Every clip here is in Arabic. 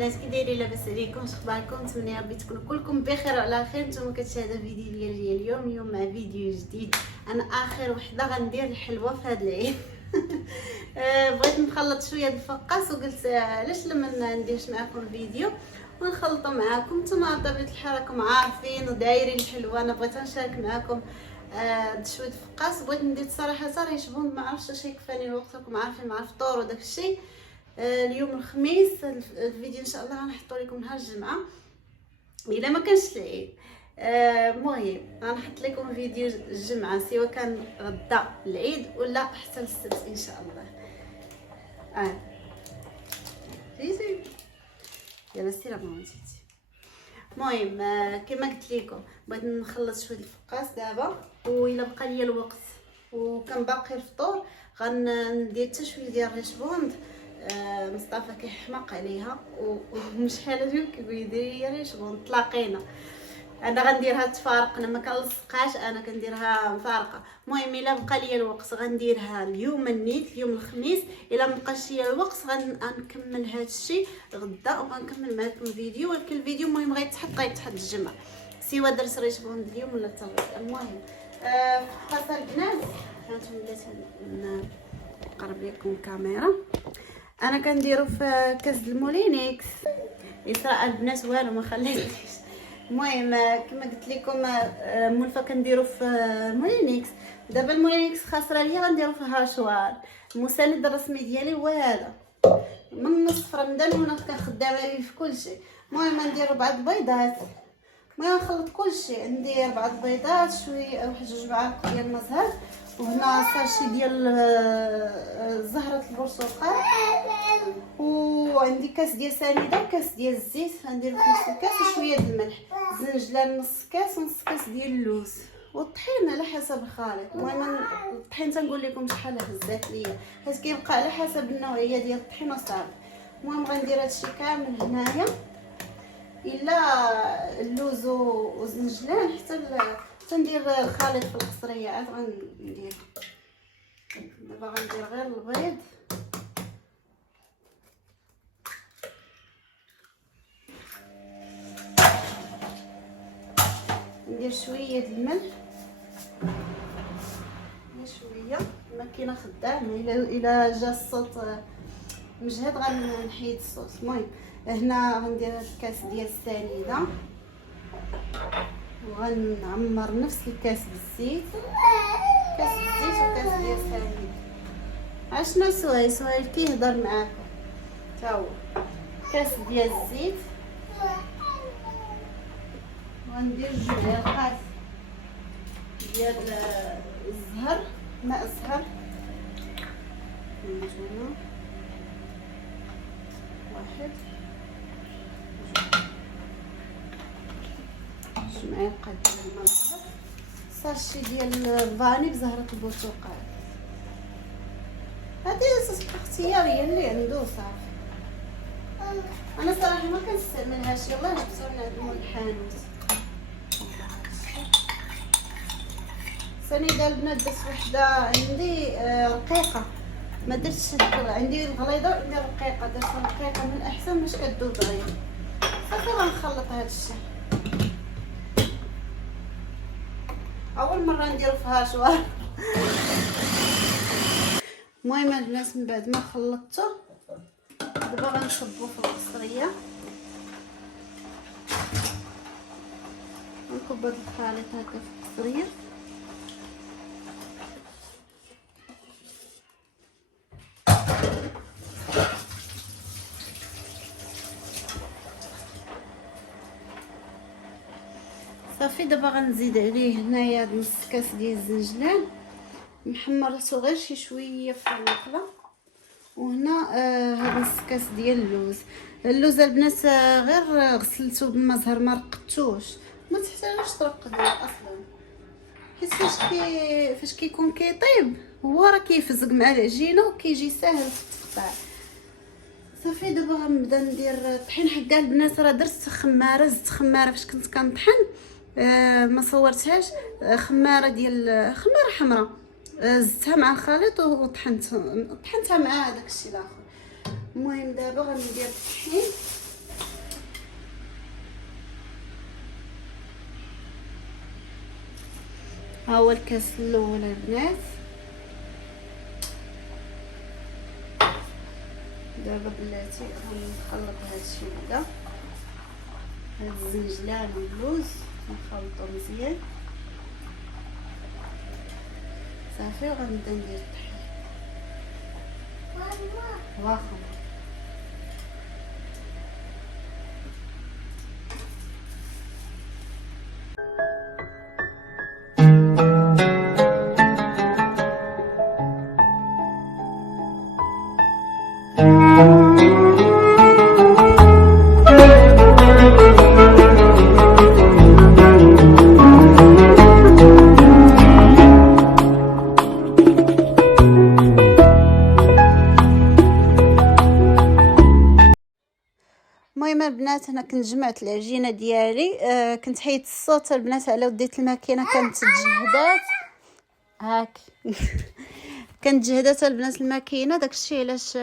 البنات كي دايرين؟ لاباس عليكم؟ اخباركم؟ نتمنى ربي تكونوا كلكم بخير وعلى خير. نتوما كتشاهدوا فيديو ديال اليوم مع فيديو جديد. انا اخر وحده غندير الحلوه في هذا العيد. بغيت نخلط شويه د الفقاس وقلت علاش لما ما نديرش معكم الفيديو ونخلطوا معكم. نتوما بطبيعه الحال راكم عارفين ودايرين الحلوه، انا بغيت نشارك معكم شويه فقاس. بغيت ندير صراحه راهي شبون، ما عرفتش اش يكفاني الوقت، راكم عارفين مع الفطور وداك الشيء. اليوم الخميس الفيديو ان شاء الله غنحطو لكم نهار الجمعه الا ما كانش العيد. المهم غنحط لكم فيديو الجمعه سواء كان غدا العيد ولا حتى السبت ان شاء الله. جيتي يلا سير ماما نسيتي. المهم كما قلت لكم بغيت نخلط شويه الفقاس دابا، والا بقى لي الوقت وكان باقي الفطور غندير حتى شويه ديال الريشبوند. مصطفى كيحماق عليها ومشحاله ديال كيقول لي ريشبوند تلاقينا. انا غنديرها تفارقنا، ما كنلصقهاش، انا كنديرها مفارقه. المهم الا بقى لي الوقت غنديرها اليوم النيت اليوم الخميس. الا مبقاش لي الوقت غنكمل هذا الشيء غدا وغنكمل معكم الفيديو. ولكن الفيديو المهم غيتحط الجمعه سوا درت ريشبوند اليوم ولا حتى المهم خاصه البنات. هانتوما بلاتي نقرب لكم الكاميرا. انا كنديرو في كاس المولينيكس. يسرا البنات والو ما خليتش. المهم كما قلت لكم مولفه كنديرو في مولينيكس. دابا المولينيكس خاسره ليا غنديرو في هاشوار. المساند الرسمي ديالي هو هذا من نصف رمضان وانا كنخدم عليه في كل شيء. المهم ندير 4 بيضات. المهم نخلط كل شيء، ندير 4 بيضات شويه واحد 2 معالق ديال المزهر، وهنا ساشي ديال زهره البرتقال، وعندي كاس ديال سنيده وكاس ديال الزيت غندير في نص الكاس، وشويه د الملح، زنجلان نص كاس ونص كاس ديال اللوز، والطحين على حسب الخليط. المهم الطحين تنقول لكم شحال بزاف ليا حيت كيبقى على حسب النوعيه ديال الطحين وصافي. المهم غندير هادشي كامل هنايا، الا اللوز وزنجلان حتى ندير الخليط في القصريه عاد غندير. دابا غندير غير البيض، ندير شويه د الملح، شويه الماكينه خدامه. الا جا الصوت مجهد غنحيد الصوت. المهم هنا غندير الكاس ديال السنيده وغنعمر نفس الكاس بالزيت، كاس الزيت وكاس ديال السنيده. عشنا سهيل كيهضر معاكم تا هو. كاس ديال الزيت وغندير 2 معالق ديال الزهر، ماء الزهر. هانتوما 1 2 معالق ديال الماء الزهر، ساشي ديال الفاني بزهرة البرتقال. هذه اختياريه اللي عنده صافي. انا صراحه ما كنستعملهاش، يلاه جبتها من عند الحانوت. سنيده البنات درت وحده عندي رقيقه، ما درتش عندي الغليظه وعندي رقيقه. درت رقيقه من الاحسن باش كدوب دغيا. صافي غنخلط هذا الشيء. اول مره نديرو في هاشوار. المهم البنات من بعد ما خلطته دابا غنصبو في القصريه، نكب هاد الخليط هكا في القصريه. صافي دابا غنزيد عليه هنايا نص كاس ديال الزنجلان محمرته غير شي شويه في المقله، وهنا هذا نص كاس ديال اللوز البنات غير غسلته بالماء زهر ما رقدتوش، ما تحتاجوش ترقدوه اصلا حيت فاش كيكون كيطيب هو راه كيفزق مع العجينه وكيجي ساهل في التقطيع. صافي دابا غنبدا ندير الطحين. حكا البنات راه درت خماره، زدت خماره فاش كنت كنطحن، ما صورتهاش. خماره ديال خماره حمراء زدتها مع الخليط وطحنتها مع داك الشيء الاخر. المهم دابا غندير الطحين ها هو الكاس الاول البنات. دابا بلاتي غنخلط هادشي هذا، هاد الزنجلان واللوز نخلطو مزيان صافي، وغنبدا ندير الطحين. واخا المهم البنات انا كنت جمعت العجينه ديالي. كنت حيدت الصوت البنات على وديت الماكينه كانت تجهدات هاك. كانت جهدات البنات الماكينه، داكشي علاش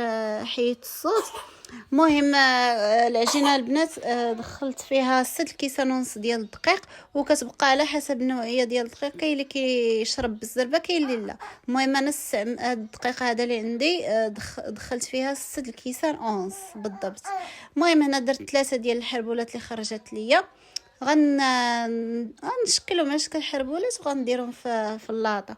حيدت الصوت. المهم العجينه البنات دخلت فيها 6 كيسان ونص ديال الدقيق، وكتبقى على حسب النوعيه ديال الدقيق، كاين اللي كيشرب بالزربه كاين اللي لا. المهم انا الدقيق هذا اللي عندي دخلت فيها 6 كيسان ونص بالضبط. المهم هنا درت 3 ديال الحربولات اللي خرجت ليا، غنشكلهم على شكل حربولات وغنديرهم في اللاطه.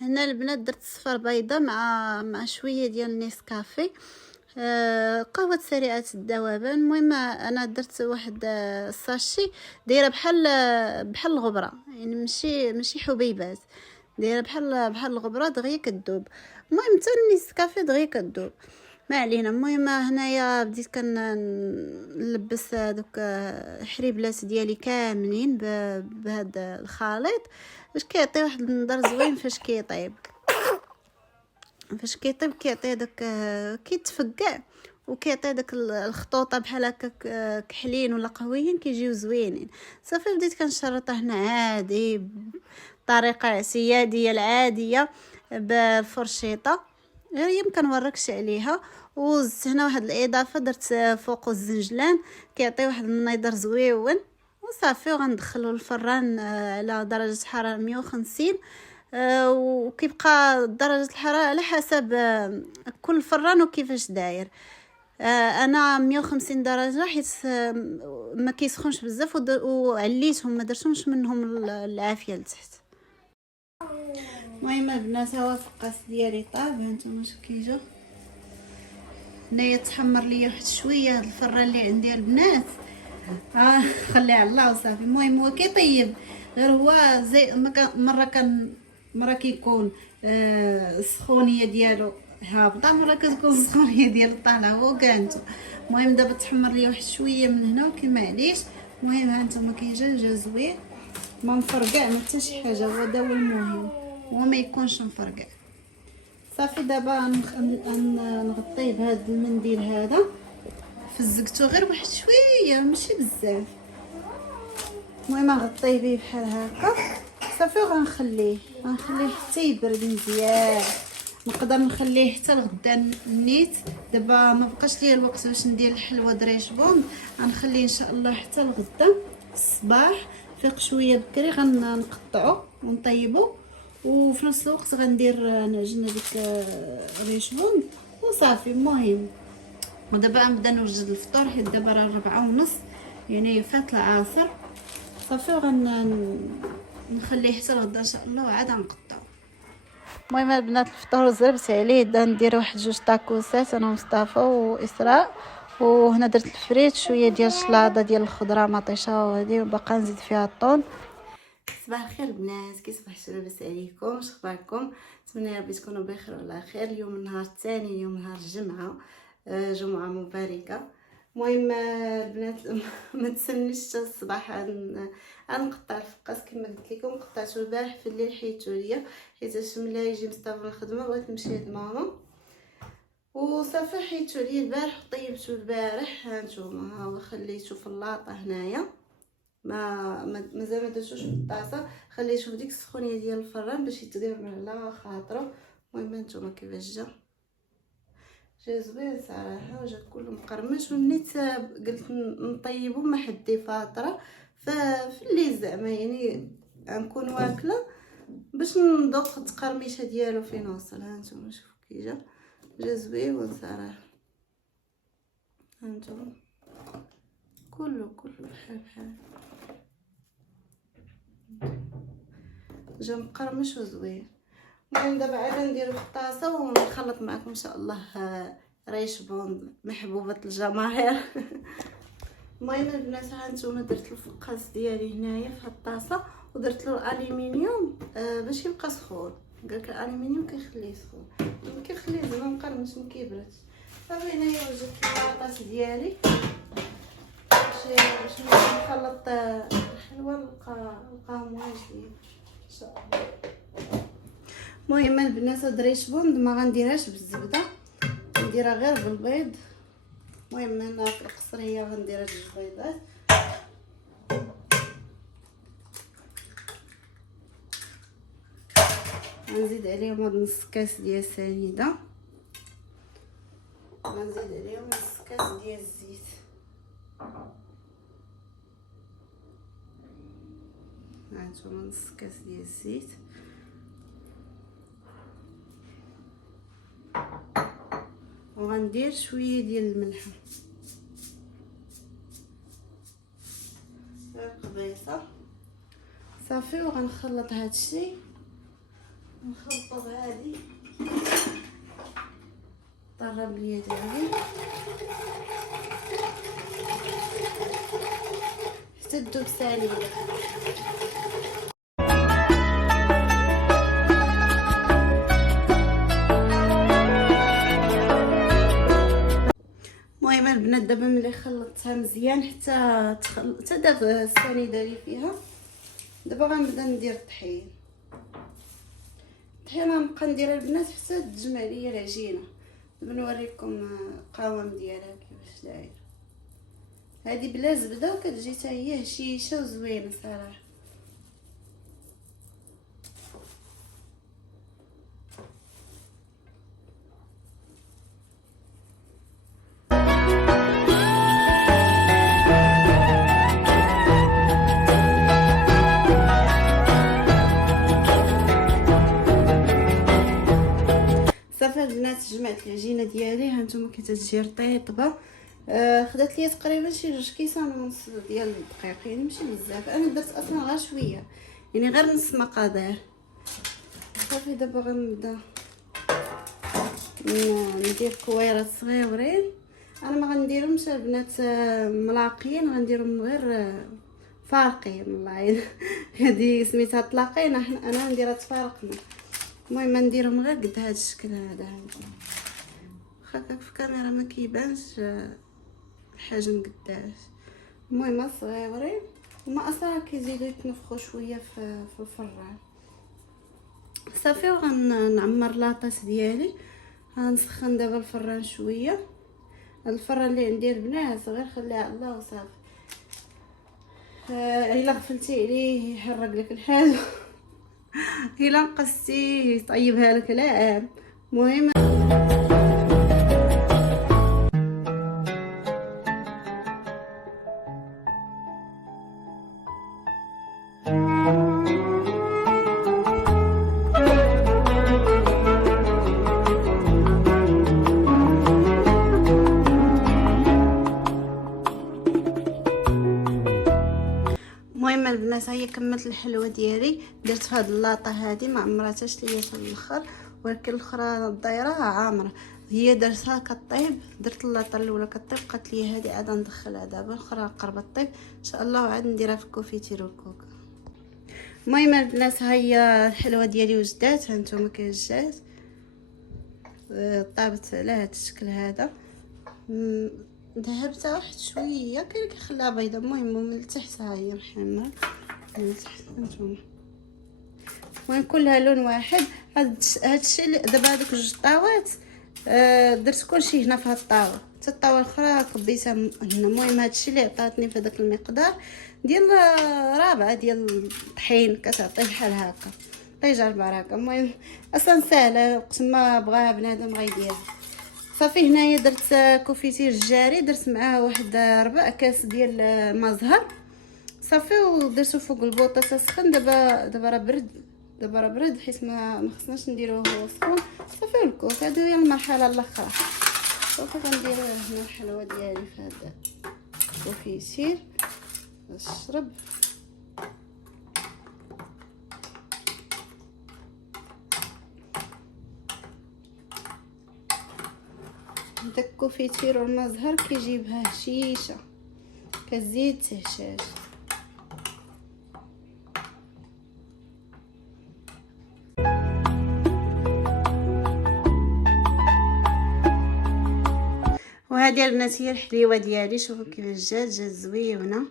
هنا البنات درت صفار بيضه مع شويه ديال نيسكافي، قهوه سريعه الذوبان. المهم انا درت واحد الساشي دايره بحال الغبره، يعني ماشي حبيبات، دايره بحال الغبره دغيا كدوب. المهم حتى النيسكافي دغيا كدوب، ما علينا. المهم هنايا بديت كنلبس دوك حريبلات ديالي كاملين بهذا الخليط باش كيعطي واحد النظر زوين فاش كيطيب. كيعطي داك كيتفكع وكيعطي داك الخطوطه بحال هكا كحلين ولا قهويين كيجيو زوينين. صافي بديت كنشرطه هنا عادي بطريقه اعتياديه العاديه بفرشيطه، غير يمكن نوريكش عليها. وزدت هنا واحد الاضافه درت فوق الزنجلان كيعطي واحد المنظر زويون. وصافي وغندخلو الفران على درجه حراره 150، وكيبقى درجه الحراره على حسب كل فران وكيفاش داير. انا 150 درجه حيت ما كيسخنش بزاف، وعليتهم ما درتهمش منهم العافيه لتحت. المهم البنات هو الفقاس ديالي طاب، هانتوما شوف كيجيو. هنايا تحمر ليا واحد شويه هاد الفران اللي عندي البنات، خليه على الله وصافي. المهم هو كيطيب، غير هو زي مره كيكون السخونيه ديالو هابطه، مره كتكون السخونيه ديالو طالعه هو كانتو. المهم دابا تحمر ليا واحد شويه من هنا وكما معليش. المهم هانتوما كيجي زوين، ما مفرقع ما حتى شي حاجه، هو دا هو المهم، هو ما يكونش مفرقع. صافي دابا نغطيه بهذا المنديل هذا، فزقته غير واحد شويه ماشي بزاف. المهم نغطيه به بحال هكا صافي، وغنخليه حتى يبرد مزيان. نقدر نخليه حتى لغدا نيت. دابا ما بقاش ليا الوقت باش ندير الحلوه دريشبون، غنخليه ان شاء الله حتى لغدا الصباح. فيق شويه بكري غنقطعو ونطيبو، وفي نفس الوقت غندير نعجن ديك ريشبون وصافي. المهم ودابا نبدا نوجد الفطور حيت دابا راه 4:30، يعني فات العصر. صافي نخليه حتى لغدا ان شاء الله وعاد نقطعو. المهم البنات الفطور زربت عليه، دا ندير واحد 2 طاكوسات انا ومصطفى واسراء. وهنا درت الفريت شويه ديال الشلاضه ديال الخضره مطيشه، وهذه وباقا نزيد فيها الطون. صباح الخير البنات، كي صباح لاباس عليكم؟ اش اخباركم؟ نتمنى ربي تكونوا بخير وعلى خير. اليوم النهار الثاني، اليوم نهار الجمعه. جمعه مباركه. المهم البنات ما تسنيش حتى الصباح غنقطع الفقاس كما قلت لكم. قطعته البارح في الليل حيدته ليا حيت ملي يجي مصطفى من الخدمه بغيت نمشي لماما وصافي حيدته ليا البارح وطيبته البارح. ها نتوما ها هو خليته في اللاطه هنايا مازال ما درتوش في الطاسه، خليته في ديك السخونيه ديال الفران باش يتقرمل على خاطرو. المهم نتوما كيفاش جا زوين صراحه وجا كله مقرمش. ونيت قلت نطيبو ما حدي فاطره في الليل زعما يعني غنكون واكله باش نذوق التقرميشه ديالو فين وصل. ها نتوما شوفوا كي جا زوين صراحه. ها نتوما كله بحال جا مقرمش وزوين. المهم دابا عاد نديرو في الطاسه ونخلط معكم ان شاء الله ريش بوند محبوبه الجماهير. المهم البنات ها نتوما درت الفقاس ديالي هنايا في الطاسه ودرت له الالومنيوم باش يبقى سخون. قالك الالومنيوم كيخليه سخون كيخليه زعما مقرمش ما كيبردش. صافي هنايا وجدت اللاطاس ديالي باش نخلط الحلوه نلقاهم واجدين ان شاء الله. المهم البنات هاد ريش بوند ما غنديرهاش بالزبده، نديرها غير بالبيض. المهم هنا في القصريه غندير 2 بيضات غنزيد عليهم هاد نص كاس ديال سنيده، غنزيد عليهم نص كاس ديال الزيت. هانتوما نص كاس ديال الزيت وغندير شويه ديال الملحه قبيصه صافي. وغنخلط هادشي نخلطو بهادي الطرابليه ديالي حتى تذوب ساليه. المهم البنات دابا ملي خلطتها مزيان حتى داك السنيده اللي فيها، دابا غنبدا ندير الطحين. غنبقى ندير البنات حتى تجمع ليا العجينه. دابا نوريكم القوام ديالها كيفاش داير. هذه بلا زبده وكتجي حتى هي هشيشه وزوينه صراحه. صافي البنات جمعت العجينه ديالي. ها نتوما كتجي رطيبه. خدات لي تقريبا شي 2 كيسان ونص ديال الدقيق، يعني ماشي بزاف. انا درت اصلا غير شويه يعني غير نص مقادير. صافي دابا غنبدا ندير كويرات صغيورين. انا ما غنديرهمش البنات ملاقيين، غنديرهم غير فارقين. الله هذه سميتها طلاقين، انا نديرها تفارقنا. المهم نديرهم غير قد هذا الشكل هذا. واخا في الكاميرا ما كيبانش الحجم قداش. المهم صغيورين وما اصلا كيزيدوا يتنفخوا شويه في الفران. صافي وغنعمر لاطاس ديالي. غنسخن دابا الفران شويه. الفران اللي عندي البنات غير خليها على الله وصافي. الا غفلتي عليه يحرق لك الحاجه الا نقصتي يطيبها لك العام. المهم البنات هي كملت الحلوه ديالي. درت في هاد اللاطه هذه ما عمرتهاش ليا حتى الاخر، ولكن الاخرى دايره عامره. هي درتها كطيب، درت اللاطه الاولى كطيب قالت لي هذه عاد ندخلها دابا الاخرى قربت طيب ان شاء الله وعاد نديرها في الكوفيتير والكوكا. المهم البنات هي الحلوه ديالي وجدات. هانتوما كي جات طابت على هذا الشكل هذا. ذهبتها واحد شويه، كاين اللي كيخليها بيضه. المهم من التحت ها هي محمر من التحت هانتوما. المهم كلها لون واحد. هادشي اللي دابا هادوك جوج طاوات درت كلشي هنا في هاد الطاوه، حتى الطاوه الاخرى كبيتها هنا. المهم هادشي اللي عطاتني في هذاك المقدار ديال رابعه ديال الطحين، كتعطيه بحال هكا طيجه البركه. المهم اصلا سهله، وقت ما بغاها بنادم غيديرها. صافي هنايا درت كوفيتير الجاري، درت معاه واحد 4 كاس ديال المزهر صافي، ودرتو فوق البوطه تسخن. دابا راه برد حيت ما خصناش نديروه سخون. صافي الكوف هادو هي المرحله الاخرى. صافي غندير هنا الحلوه ديالي في هذا الكوفيتير باش نشرب. داك الكوفيتير والمزهر كيجيبها هشيشه، كتزيد تهشاش. وهذه البنات هي الحليوه ديالي. شوفوا كيفاش جات زويونه.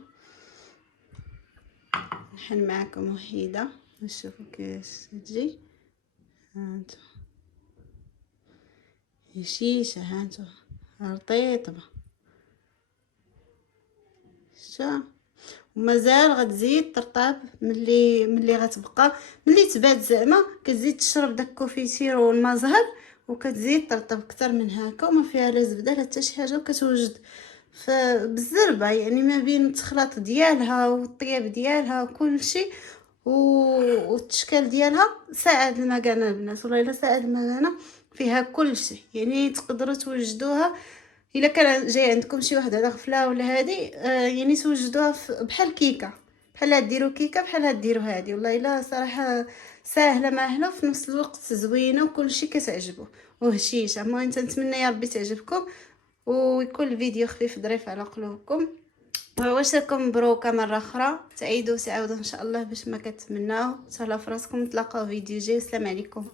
نحل معكم وحيده باش تشوفوا كيفاش تجي. هانتو هشيشه، هانتو رطيطبه شتا. ومازال غتزيد ترطاب ملي غتبقى ملي تبات زعما كتزيد تشرب داك الكوفيتير والمزهر، وكتزيد ترطب اكثر من هكا. وما فيها لا زبده لا حتى شي حاجه، وكتوجد بالزربه يعني ما بين التخلاط ديالها والطياب ديالها وكل شيء والتشكال ديالها. ساعد المكانه البنات، والله الا ساعد المكانه فيها كل شيء. يعني تقدروا توجدوها الا كان جاي عندكم شي واحد على غفله ولا هادي يعني توجدوها بحال كيكه، بحال ديروا كيكه بحال ديروا هادي. والله الا صراحه ساهله ماهله وفي نفس الوقت زوينه وكل شيء كتعجبو وهشيشه. المهم نتمنى يا ربي تعجبكم ويكون الفيديو خفيف ظريف على قلوبكم. واش راكم مبروكه مره اخرى، تعيدوا ان شاء الله باش ما كتمناو. تهلاو فراسكم، نتلاقاو فيديو جاي. السلام عليكم.